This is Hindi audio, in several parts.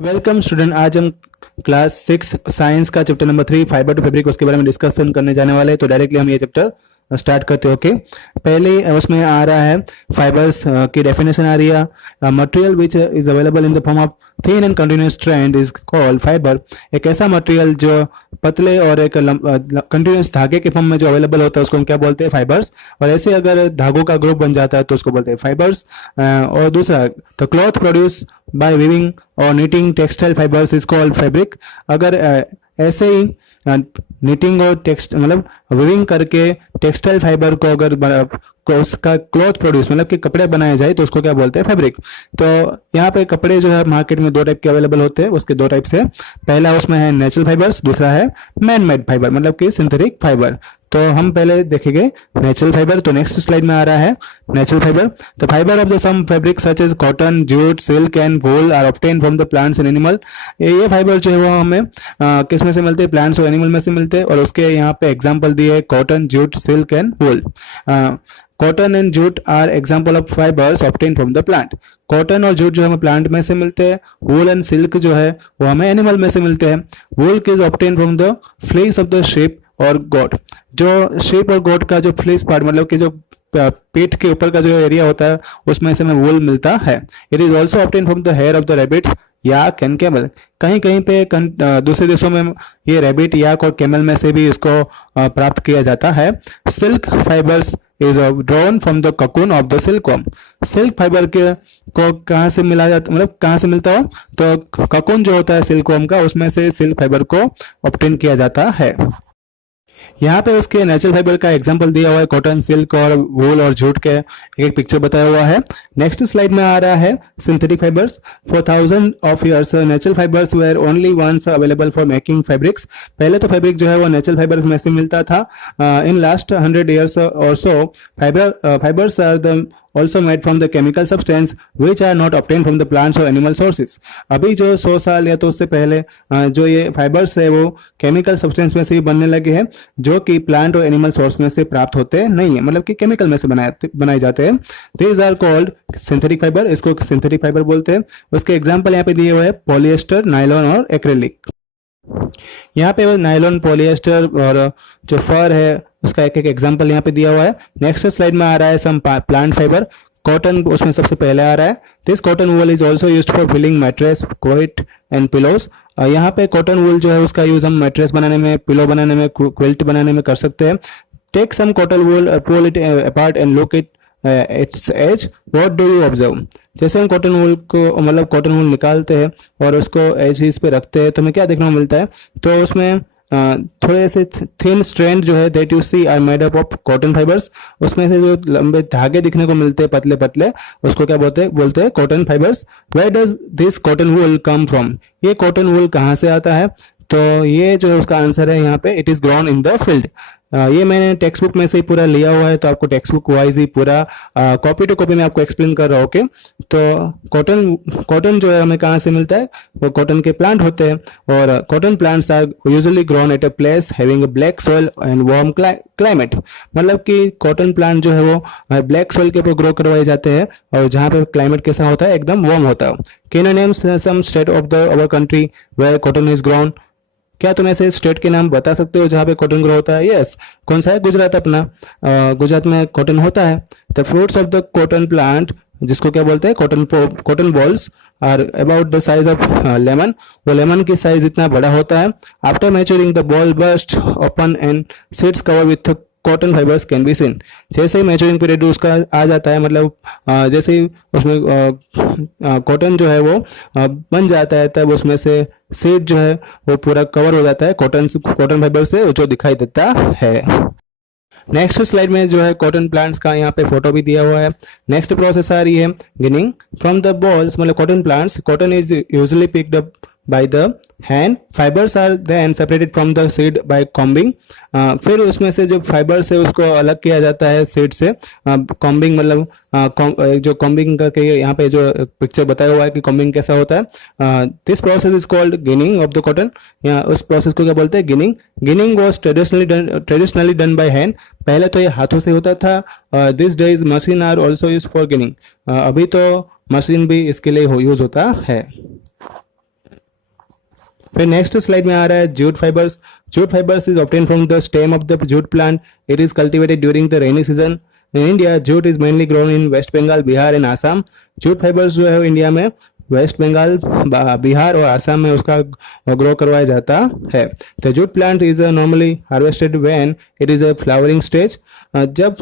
Welcome student. आज हम क्लास 6 साइंस का chapter number 3 fibre to fabric उसके बारे में डिस्कशन करने जाने वाले हैं। तो डायरेक्टली हम ये चैप्टर स्टार्ट करते हैं। ओके, पहले उसमें आ रहा है फाइबर्स की डेफिनेशन आ रही है। Material which is available in the form of thin and continuous strand is called fibre. एक ऐसा मटेरियल जो पतले और एक कंटिन्यूस धागे के फॉर्म में जो अवेलेबल होता है उसको हम क्या बोलते हैं, फाइबर्स। और ऐसे अगर धागों का ग्रुप बन जाता है तो उसको बोलते हैं फाइबर्स। और दूसरा, the cloth produce by weaving और knitting textile fibres is called fabric. अगर ऐसे ही नीटिंग और टेक्स्ट मतलब वीविंग करके टेक्सटाइल फाइबर को अगर उसका क्लॉथ प्रोड्यूस मतलब कि कपड़े बनाए जाए तो उसको क्या बोलते हैं, फैब्रिक। तो यहाँ पे कपड़े जो है मार्केट में दो टाइप के अवेलेबल होते हैं। उसके दो टाइप से, पहला उसमें है नेचुरल फाइबर्स, दूसरा है मैन मेड फाइबर मतलब कि सिंथेटिक फाइबर। तो हम पहले देखेंगे नेचुरल फाइबर। तो नेक्स्ट स्लाइड में आ रहा है natural fibre. The fibre of the some fabric such as cotton, jute, silk and wool are obtain from the plants and animal. ये फाइबर जो है वो हमें किस में से मिलते हैं, प्लांट्स और एनिमल में से मिलते हैं। और उसके यहाँ पे एग्जाम्पल दिए है cotton, jute, silk and wool. Cotton and jute are example of fibres obtain from the plant. Cotton और जूट जो हमें प्लांट में से मिलते हैं। वूल एंड सिल्क जो है वो हमें एनिमल में से मिलते हैं। वूल is obtain from the flesh of the sheep और गोट। जो sheep और गोट का जो फ्लेस पार्ट मतलब कि जो पेट के ऊपर का जो एरिया होता है उसमें से हमें वूल मिलता है। It is also obtain from the hair of the rabbits, yak and camel. कहीं कहीं पे दूसरे देशों में ये रैबिट, याक और कैमल में से भी इसको प्राप्त किया जाता है। Silk fibres is drawn from the cocoon of the silkworm. Silk fibre के को कहाँ से मिला जाता मतलब कहाँ से मिलता हो, तो ककून जो होता है सिल्कवर्म का उसमें से सिल्क फाइबर को ऑब्टेन किया जाता है। यहाँ पे उसके नेचुरल फाइबर का एग्जांपल दिया हुआ है, कॉटन, सिल्क और वूल और जूट के एक पिक्चर बताया हुआ है। नेक्स्ट स्लाइड में आ रहा है synthetic fibres. For thousand of years natural fibres were only once available for making fabrics. पहले तो फैब्रिक जो है वो नेचुरल फाइबर में से मिलता था। इन लास्ट 100 ईयर्स और so fibres are the also made from the chemical substance which are not obtained from the plants or animal sources। अभी जो 100 साल या तो उससे पहले जो ये फाइबर्स है वो केमिकल सब्सटेंस में से ही बनने लगे हैं जो कि प्लांट और एनिमल सोर्स में से प्राप्त होते नहीं है, मतलब कि केमिकल में से बनाए जाते हैं। These are called synthetic fibre, इसको सिंथेटिक फाइबर बोलते हैं। उसके एग्जाम्पल यहाँ पे दिए हुए हैं पॉलिएस्टर, नायलॉन और एक्रेलिक। यहाँ पे नायलॉन, पॉलिएस्टर और जो फर है उसका एक एक एग्जांपल यहाँ पे दिया हुआ है। नेक्स्ट स्लाइड में आ रहा है सम प्लांट फाइबर। कॉटन उसमें सबसे पहले आ रहा है। This cotton wool is also used for filling mattress, quilt and pillows. यहाँ पे कॉटन वूल जो है उसका यूज हम मैट्रेस बनाने में, पिलो बनाने में, क्विल्ट बनाने में कर सकते हैं। Take some cotton wool, pull it apart and look it its edge, what do you observe. जैसे हम कॉटन वूल को मतलब कॉटन वूल निकालते हैं और उसको एज इस पे रखते हैं तो हमें क्या देखने को मिलता है, तो उसमें थोड़े से थिन स्ट्रैंड जो है that you see are made up of cotton fibres. उसमें से जो लंबे धागे दिखने को मिलते हैं पतले पतले उसको क्या बोलते हैं cotton fibres. Where does this cotton wool come from. ये कॉटन वूल कहाँ से आता है, तो ये जो उसका आंसर है यहाँ पे, it is grown in the field. ये मैंने टेक्स्ट बुक में से ही पूरा लिया हुआ है तो आपको टेक्स्ट बुक वाइज ही पूरा कॉपी टू कॉपी में आपको एक्सप्लेन कर रहा हूँ। ओके, तो कॉटन जो है हमें कहाँ से मिलता है, वो कॉटन के प्लांट होते हैं। और cotton plants are usually grown at a place having a black soil and warm climate. मतलब कि कॉटन प्लांट जो है वो ब्लैक सॉइल के ऊपर ग्रो करवाए जाते हैं और जहाँ पे क्लाइमेट कैसा होता है, एकदम वार्म होता है। Can you name some state of the our country where cotton is grown. क्या तुम ऐसे स्टेट के नाम बता सकते हो जहाँ पे कॉटन ग्रो होता है? यस, कौन सा है? गुजरात अपना। गुजरात में कॉटन होता है। The fruits of the cotton plant, जिसको क्या बोलते हैं, cotton balls, are about the size of lemon. वो लेमन की साइज इतना बड़ा होता है। After maturing the ball burst open and seeds cover with cotton fibres can be seen. जैसे ही मैच्योरिंग पीरियड उसका आ जाता है, मतलब जैसे ही उसमें कॉटन जो है वो बन जाता है तब उसमें से सीड जो है वो पूरा कवर हो जाता है कॉटन फाइबर से जो दिखाई देता है। नेक्स्ट स्लाइड में जो है कॉटन प्लांट्स का यहाँ पे फोटो भी दिया हुआ है। नेक्स्ट प्रोसेस आ रही है गिनिंग फ्रॉम द बॉल्स, मतलब cotton plants. Cotton is usually picked up by the hand, fibers are then separated from the seed by combing। फिर उसमें से जो फाइबर्स है उसको अलग किया जाता है सीड से। कॉम्बिंग मतलब जो कॉम्बिंग करके यहाँ पे जो पिक्चर बताया हुआ है कि कॉम्बिंग कैसा होता है। This process is called ginning of the cotton. यहाँ उस प्रोसेस को क्या बोलते हैं, ginning. Ginning was traditionally done by hand. पहले तो ये हाथों से होता था। This days machine are also use for ginning. अभी तो मशीन भी इसके लिए यूज होता है। फिर नेक्स्ट स्लाइड में आ रहा है jute fibres. Jute fibres is obtain from the stem of the jute plant. It is cultivated during the rainy season. In India jute is mainly grown in West Bengal, Bihar and Assam. Jute fibres जो है इंडिया में वेस्ट बंगाल, बिहार और आसाम में उसका ग्रो करवाया जाता है। The jute plant is normally harvested when it is a flowering stage. जब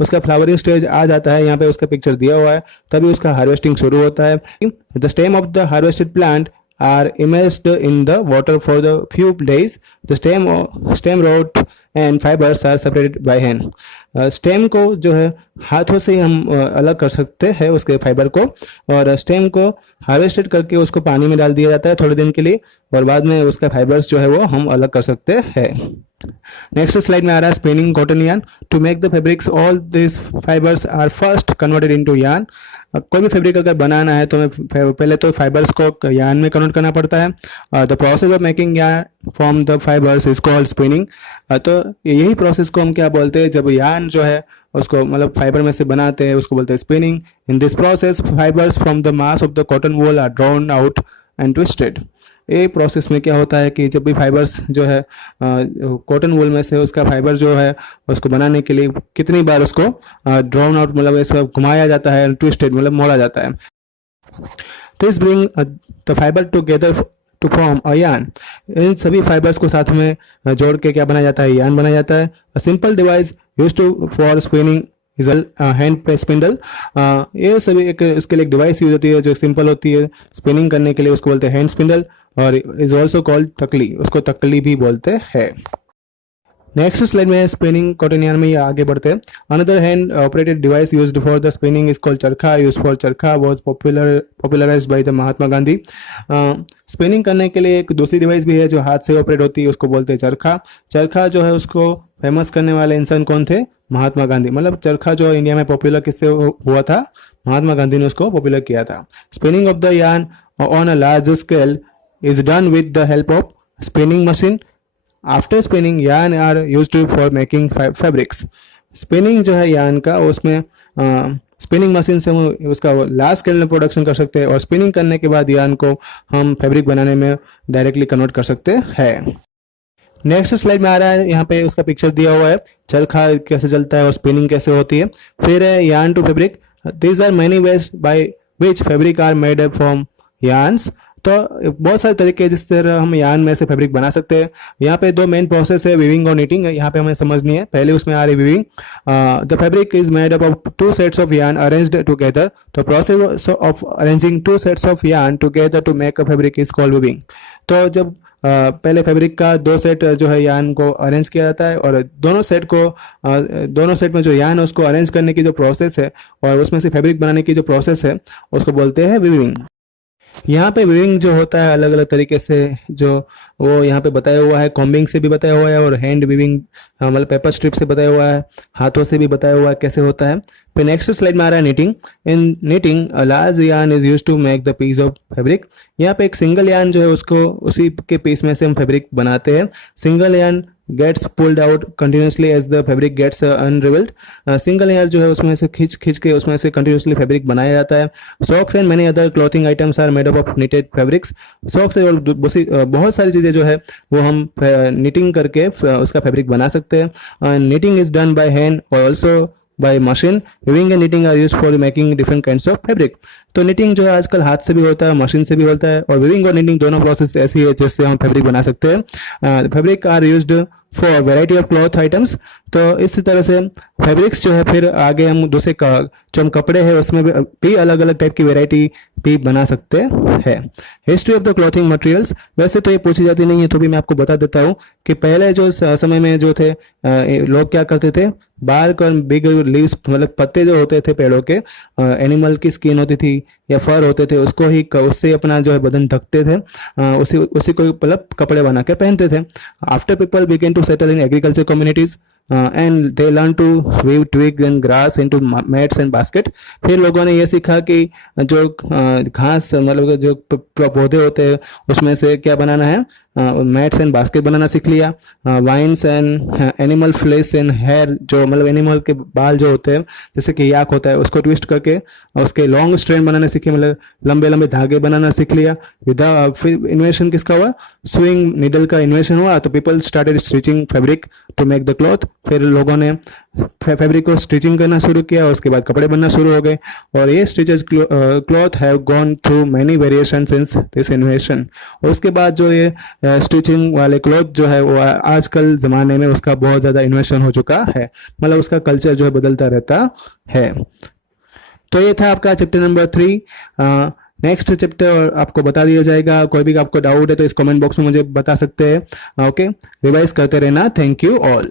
उसका फ्लावरिंग स्टेज आ जाता है, यहाँ पे उसका पिक्चर दिया हुआ है, तभी उसका हार्वेस्टिंग शुरू होता है। The stem of the harvested plant are immersed in the water for the few days. The stem root and fibers are separated by hand. Stem को जो है हाथों से हम अलग कर सकते हैं उसके फाइबर को, और स्टेम को हार्वेस्टेड करके उसको पानी में डाल दिया जाता है थोड़े दिन के लिए, और बाद में उसका फाइबर्स जो है वो हम अलग कर सकते हैं। नेक्स्ट स्लाइड में आ रहा है spinning cotton yarn. To make the fabrics all this fibres are first converted into yarn. कोई भी फैब्रिक अगर बनाना है तो हमें पहले तो फाइबर्स को यार्न में कन्वर्ट करना पड़ता है। The process of making yarn from the fibres is called spinning. तो यही प्रोसेस को हम क्या बोलते हैं, जब यार्न जो है उसको मतलब फाइबर में से बनाते हैं उसको बोलते हैं spinning. In this process fibres from the mass of the cotton wool are drawn out and twisted. ये प्रोसेस में क्या होता है कि जब भी फाइबर्स जो है कॉटन वूल में से उसका फाइबर जो है उसको बनाने के लिए कितनी बार उसको ड्रॉन आउट मतलब ऐसा घुमाया जाता है, ट्विस्टेड मतलब मोड़ा जाता है। This bring the fibre together to form a yarn. इन सभी फाइबर्स को साथ में जोड़ के क्या बनाया जाता है, यार्न बनाया जाता है। A simple device used to for spinning is hand spindle. ये सभी एक इसके लिए एक डिवाइस यूज होती है जो सिंपल होती है स्पिनिंग करने के लिए, उसको बोलते हैं हैंड स्पिंडल, और इज ऑल्सो कॉल्ड तकली, उसको तकली भी बोलते हैं। नेक्स्ट स्लाइड में स्पिनिंग कॉटन यार्न में ये आगे बढ़ते हैं। Another hand operated device used for the spinning is called चरखा। यूज फॉर चरखा was popularised by the Mahatma Gandhi. Spinning करने के लिए एक दूसरी डिवाइस भी है जो हाथ से ऑपरेट होती है, उसको बोलते हैं चरखा। चरखा जो है उसको फेमस करने वाले इंसान कौन थे, महात्मा गांधी। मतलब चरखा जो इंडिया में पॉपुलर किससे हुआ था, महात्मा गांधी ने उसको पॉपुलर किया था। Spinning of the yarn on a large scale is done with the help of spinning machine. After spinning, yarn are used for making fabrics. Spinning जो है yarn का, उसमें स्पिनिंग मशीन से हम उसका लार्ज स्केल में प्रोडक्शन कर सकते हैं, और स्पिनिंग करने के बाद यार्न को हम फैब्रिक बनाने में डायरेक्टली कन्वर्ट कर सकते हैं। नेक्स्ट स्लाइड में आ रहा है, यहाँ पे उसका पिक्चर दिया हुआ है, चरखा कैसे चलता है और स्पिनिंग कैसे होती है। फिर है yarn to fabric. These are many ways by which fabric are made up from yarns. तो बहुत सारे तरीके हैं जिस तरह हम यार्न में से फैब्रिक बना सकते हैं। यहाँ पे दो मेन प्रोसेस है, वीविंग और नीटिंग, यहाँ पे हमें समझनी है। पहले उसमें आ रही weaving. The fabric is made up of two sets of yarn arranged together. तो process of arranging two sets of yarn together to make a fabric is called weaving. तो जब पहले फैब्रिक का दो सेट जो है यार्न को अरेंज किया जाता है, और दोनों सेट में जो यार्न है उसको अरेंज करने की जो प्रोसेस है और उसमें से फैब्रिक बनाने की जो प्रोसेस है उसको बोलते हैं वीविंग। यहाँ पे वीविंग जो होता है अलग अलग तरीके से जो वो यहाँ पे बताया हुआ है, कॉम्बिंग से भी बताया हुआ है, और हैंड वीविंग मतलब पेपर स्ट्रिप से बताया हुआ है, हाथों से भी बताया हुआ है कैसे होता है। फिर नेक्स्ट स्लाइड में आ रहा है knitting. In knitting a large yarn is used to make the piece of fabric. यहाँ पे एक सिंगल यार्न जो है उसको उसी के पीस में से हम फैब्रिक बनाते हैं। Single yarn gets pulled out continuously as the fabric gets unraveled. Single yarn जो है उसमें से खींच के उसमें से कंटिन्यूसली फैब्रिक बनाया जाता है। Socks and many other clothing items are made up of knitted fabrics. Socks और बहुत सारी चीज़ें जो है वो हम निटिंग करके उसका फैब्रिक बना सकते हैं। Knitting is done by hand और also by machine. Weaving and knitting are used for making different kinds of fabric. तो निटिंग जो है आजकल हाथ से भी होता है, मशीन से भी होता है, और वीविंग और निटिंग दोनों प्रोसेस ऐसी है जिससे हम फैब्रिक बना सकते हैं। Fabric are used for variety of cloth items. तो इसी तरह से फैब्रिक्स जो है फिर आगे हम दूसरे जो हम कपड़े हैं उसमें भी अलग अलग टाइप की वेराइटी भी बना सकते हैं। History of the clothing materials, वैसे तो ये पूछी जाती नहीं है तो भी मैं आपको बता देता हूँ कि पहले जो समय में जो थे लोग क्या करते थे, बार्क और बिग लीव्स मतलब पत्ते जो होते थे पेड़ों के, एनिमल की स्किन होती थी या फर होते थे, उसको ही उससे अपना जो है बदन ढकते थे, उसी को मतलब कपड़े बना के पहनते थे। After people began to settle in agriculture communities and they learn to weave twigs and grass into mats and basket. फिर लोगों ने ये सीखा कि जो घास मतलब जो पौधे होते हैं उसमें से क्या बनाना है, मैट्स एंड बास्केट बनाना सीख लिया। Vines and animal flesh and hair, जो मतलब एनिमल के बाल जो होते हैं जैसे कि याक होता है उसको ट्विस्ट करके उसके लॉन्ग स्ट्रैंड बनाना सीखे, मतलब लंबे लंबे धागे बनाना सीख लिया। फिर इन्वेंशन किसका हुआ, स्विंग नीडल का इन्वेंशन हुआ, तो people started stitching fabric to make the cloth. फिर लोगों ने फैब्रिक को स्टिचिंग करना शुरू किया और उसके बाद कपड़े बनना शुरू हो गए। और ये stitches cloth have gone through many variation since this invention. और उसके बाद जो ये स्टिचिंग वाले क्लॉथ जो है वो आजकल ज़माने में उसका बहुत ज़्यादा इन्वेंशन हो चुका है, मतलब उसका कल्चर जो है बदलता रहता है। तो ये था आपका चैप्टर नंबर 3। नेक्स्ट चैप्टर आपको बता दिया जाएगा। कोई भी आपको डाउट है तो इस कमेंट बॉक्स में मुझे बता सकते हैं। ओके, रिवाइज करते रहना। Thank you all.